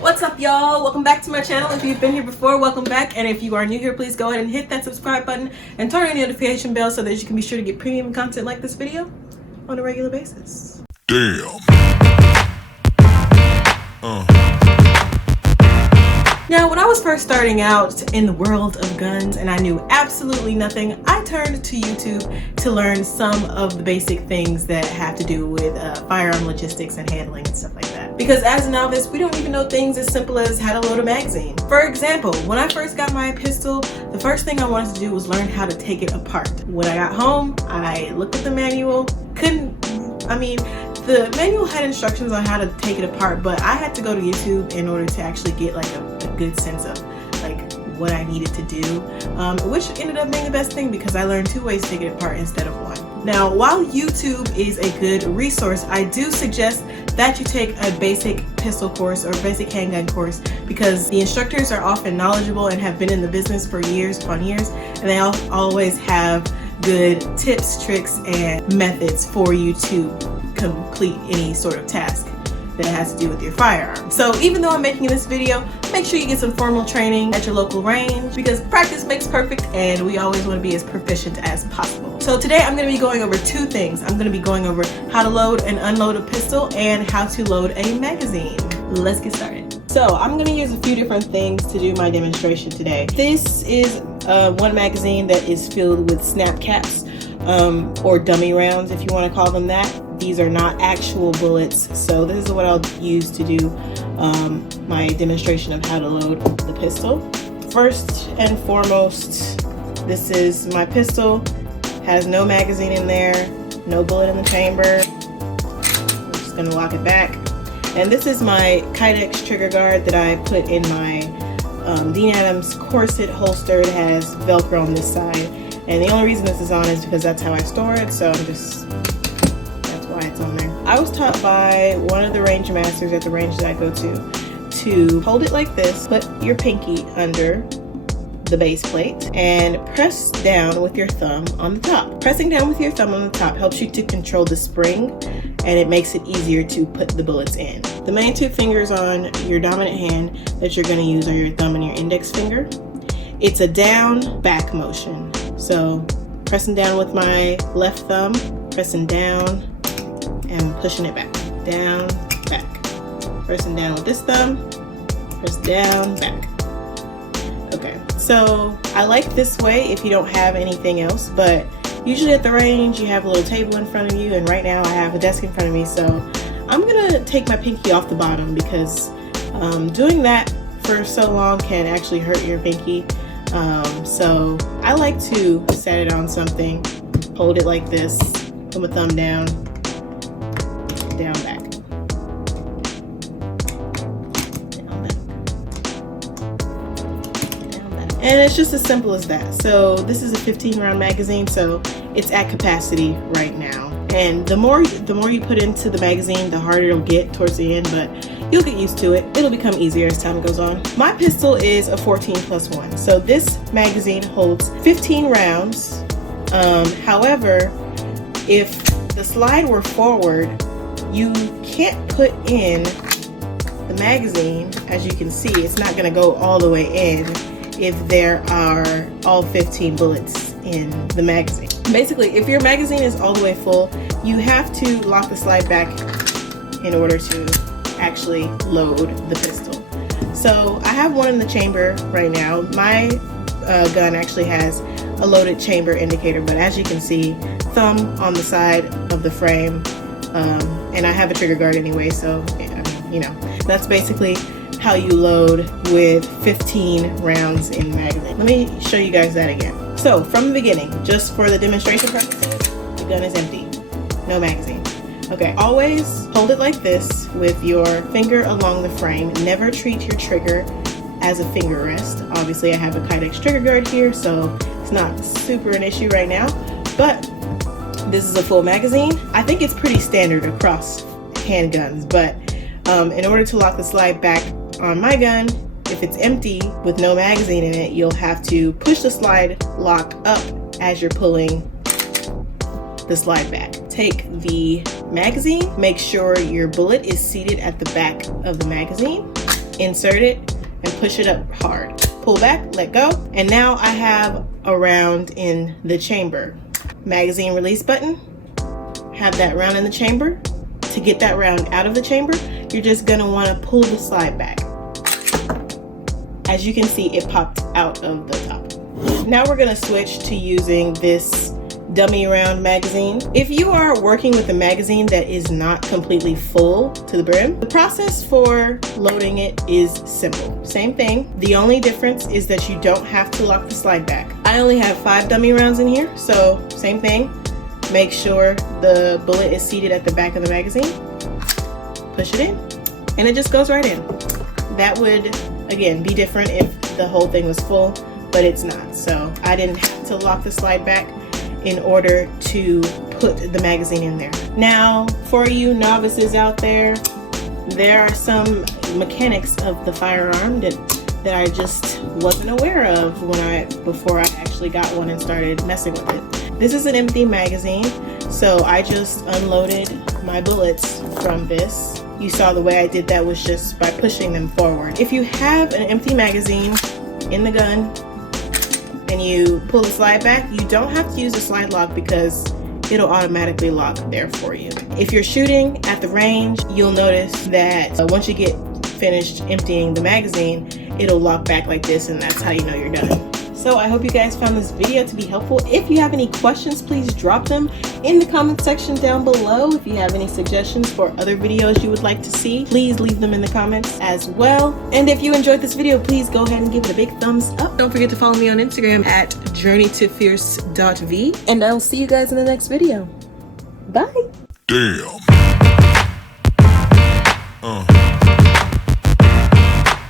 What's up, y'all? Welcome back to my channel. If you've been here before, welcome back, and if you are new here, please go ahead and hit that subscribe button and turn on the notification bell so that you can be sure to get premium content like this video on a regular basis. Damn. Now, when I was first starting out in the world of guns and I knew absolutely nothing, I turned to YouTube to learn some of the basic things that have to do with firearm logistics and handling and stuff like that. Because as a novice, we don't even know things as simple as how to load a magazine. For example, when I first got my pistol, the first thing I wanted to do was learn how to take it apart. When I got home, I looked at the manual, the manual had instructions on how to take it apart, but I had to go to YouTube in order to actually get like a good sense of like what I needed to do, which ended up being the best thing because I learned 2 ways to take it apart instead of 1. Now, while YouTube is a good resource, I do suggest that you take a basic pistol course or basic handgun course because the instructors are often knowledgeable and have been in the business for years upon years, and they always have good tips, tricks, and methods for you to complete any sort of task that has to do with your firearm. So even though I'm making this video, make sure you get some formal training at your local range because practice makes perfect and we always want to be as proficient as possible. So today I'm going to be going over 2 things. I'm going to be going over how to load and unload a pistol and how to load a magazine. Let's get started. So I'm going to use a few different things to do my demonstration today. This is one magazine that is filled with snap caps or dummy rounds, if you want to call them that. These are not actual bullets, so this is what I'll use to do my demonstration of how to load the pistol. First and foremost, this is my pistol. Has no magazine in there, no bullet in the chamber. I'm just going to lock it back. And this is my Kydex trigger guard that I put in my Dean Adams corset holster. It has Velcro on this side. And the only reason this is on is because that's how I store it, so that's why it's on there. I was taught by one of the range masters at the range that I go to hold it like this, put your pinky under the base plate, and press down with your thumb on the top. Pressing down with your thumb on the top helps you to control the spring, and it makes it easier to put the bullets in. The main 2 fingers on your dominant hand that you're going to use are your thumb and your index finger. It's a down-back motion. So pressing down with my left thumb, pressing down and pushing it back. Down, back. Pressing down with this thumb, press down, back. Okay, so I like this way if you don't have anything else, but usually at the range you have a little table in front of you, and right now I have a desk in front of me, so I'm gonna take my pinky off the bottom because doing that for so long can actually hurt your pinky. So I like to set it on something, hold it like this, put my thumb down, down, back, down, back, down, back. And it's just as simple as that. So this is a 15-round magazine, so it's at capacity right now. And the more you put into the magazine, the harder it'll get towards the end, but you'll get used to it. It'll become easier as time goes on. My pistol is a 14+1. So this magazine holds 15 rounds. However, if the slide were forward, you can't put in the magazine. As you can see, it's not gonna go all the way in if there are all 15 bullets in the magazine. Basically, if your magazine is all the way full, you have to lock the slide back in order to actually load the pistol. So I have one in the chamber right now. My gun actually has a loaded chamber indicator, but as you can see, thumb on the side of the frame, and I have a trigger guard anyway, so you know, that's basically how you load with 15 rounds in the magazine. Let me show you guys that again. So from the beginning, just for the demonstration purposes, the gun is empty, no magazine. Okay, always hold it like this with your finger along the frame. Never treat your trigger as a finger rest. Obviously I have a Kydex trigger guard here, so it's not super an issue right now, but this is a full magazine. I think it's pretty standard across handguns, but in order to lock the slide back on my gun, if it's empty with no magazine in it, you'll have to push the slide lock up as you're pulling the slide back. Take the magazine, make sure your bullet is seated at the back of the magazine, insert it and push it up hard. Pull back, let go, and now I have a round in the chamber. Magazine release button, have that round in the chamber. To get that round out of the chamber, you're just gonna wanna pull the slide back. As you can see, it popped out of the top. Now we're gonna switch to using this dummy round magazine. If you are working with a magazine that is not completely full to the brim, the process for loading it is simple. Same thing. The only difference is that you don't have to lock the slide back. I only have 5 dummy rounds in here, so same thing. Make sure the bullet is seated at the back of the magazine. Push it in, and it just goes right in. That would, again, be different if the whole thing was full, but it's not. So I didn't have to lock the slide back in order to put the magazine in there. Now, for you novices out there, there are some mechanics of the firearm that I just wasn't aware of before I actually got one and started messing with it. This is an empty magazine, so I just unloaded my bullets from this. You saw the way I did that was just by pushing them forward. If you have an empty magazine in the gun, and you pull the slide back, you don't have to use a slide lock because it'll automatically lock there for you. If you're shooting at the range, you'll notice that once you get finished emptying the magazine, it'll lock back like this, and that's how you know you're done. So I hope you guys found this video to be helpful. If you have any questions, please drop them in the comment section down below. If you have any suggestions for other videos you would like to see, please leave them in the comments as well. And if you enjoyed this video, please go ahead and give it a big thumbs up. Don't forget to follow me on Instagram at journeytofierce.v. And I'll see you guys in the next video. Bye. Damn.